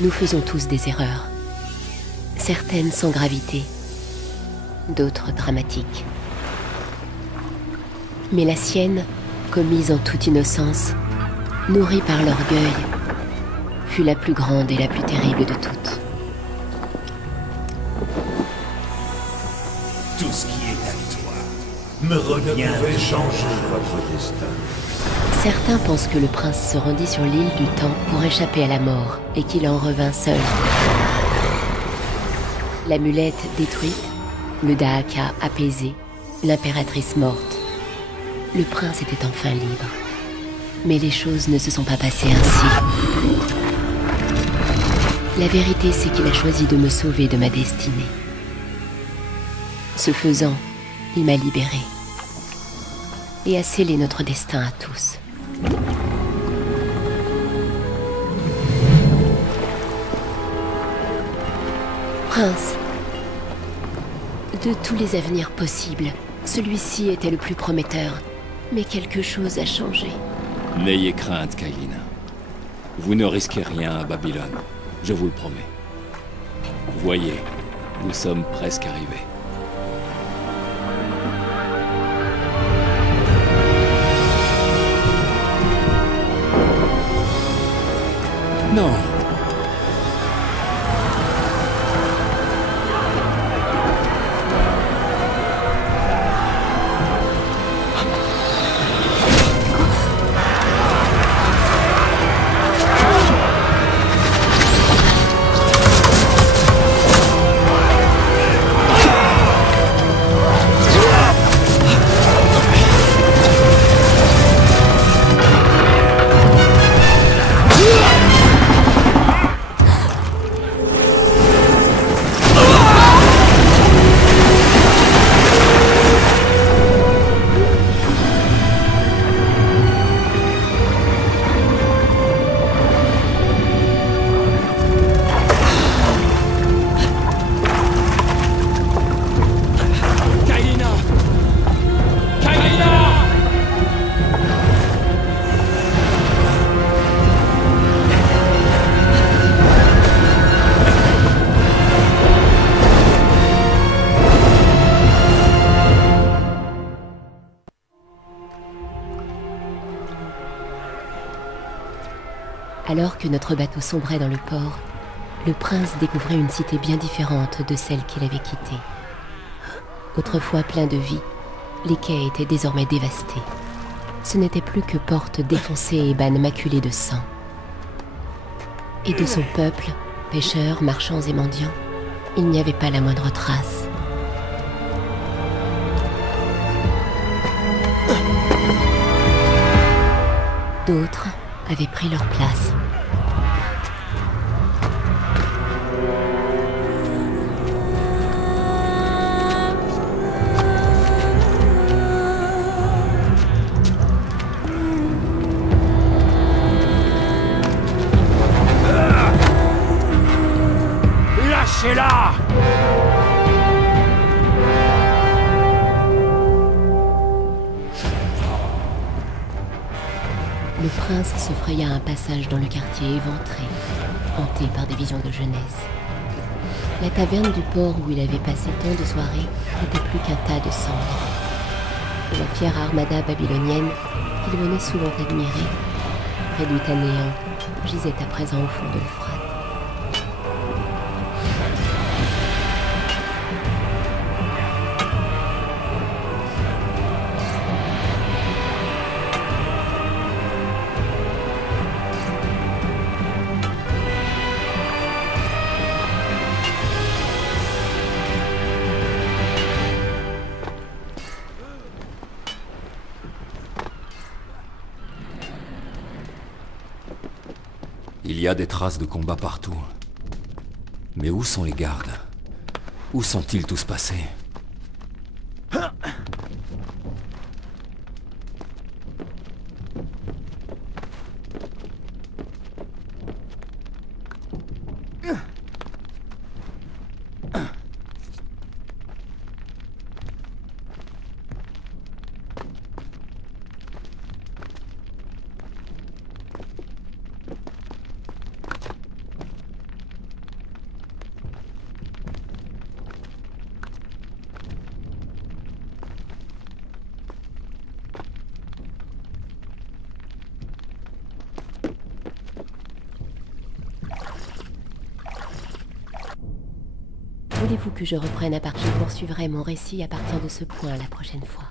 Nous faisons tous des erreurs. Certaines sans gravité, d'autres dramatiques. Mais la sienne, commise en toute innocence, nourrie par l'orgueil, fut la plus grande et la plus terrible de toutes. Tout ce qui est à toi me revient de changer votre destin. Certains pensent que le prince se rendit sur l'île du temps pour échapper à la mort et qu'il en revint seul. L'amulette détruite, le Dahaka apaisé, l'impératrice morte. Le prince était enfin libre. Mais les choses ne se sont pas passées ainsi. La vérité, c'est qu'il a choisi de me sauver de ma destinée. Ce faisant, il m'a libérée et a scellé notre destin à tous. Prince, de tous les avenirs possibles, celui-ci était le plus prometteur. Mais quelque chose a changé. N'ayez crainte, Kailina. Vous ne risquez rien à Babylone, je vous le promets. Voyez, nous sommes presque arrivés. Non. Alors que notre bateau sombrait dans le port, le prince découvrait une cité bien différente de celle qu'il avait quittée. Autrefois plein de vie, les quais étaient désormais dévastés. Ce n'étaient plus que portes défoncées et bannes maculées de sang. Et de son peuple, pêcheurs, marchands et mendiants, il n'y avait pas la moindre trace. D'autres avaient pris leur place. Lâchez-la! Le prince se fraya un passage dans le quartier éventré, hanté par des visions de jeunesse. La taverne du port où il avait passé tant de soirées n'était plus qu'un tas de cendres. La fière armada babylonienne, qu'il venait souvent admirer, réduite à néant, gisait à présent au fond de l'Euphrate. Il y a des traces de combat partout. Mais où sont les gardes? Où sont-ils tous passés? Voulez-vous que je reprenne à partir? Je poursuivrai mon récit à partir de ce point la prochaine fois.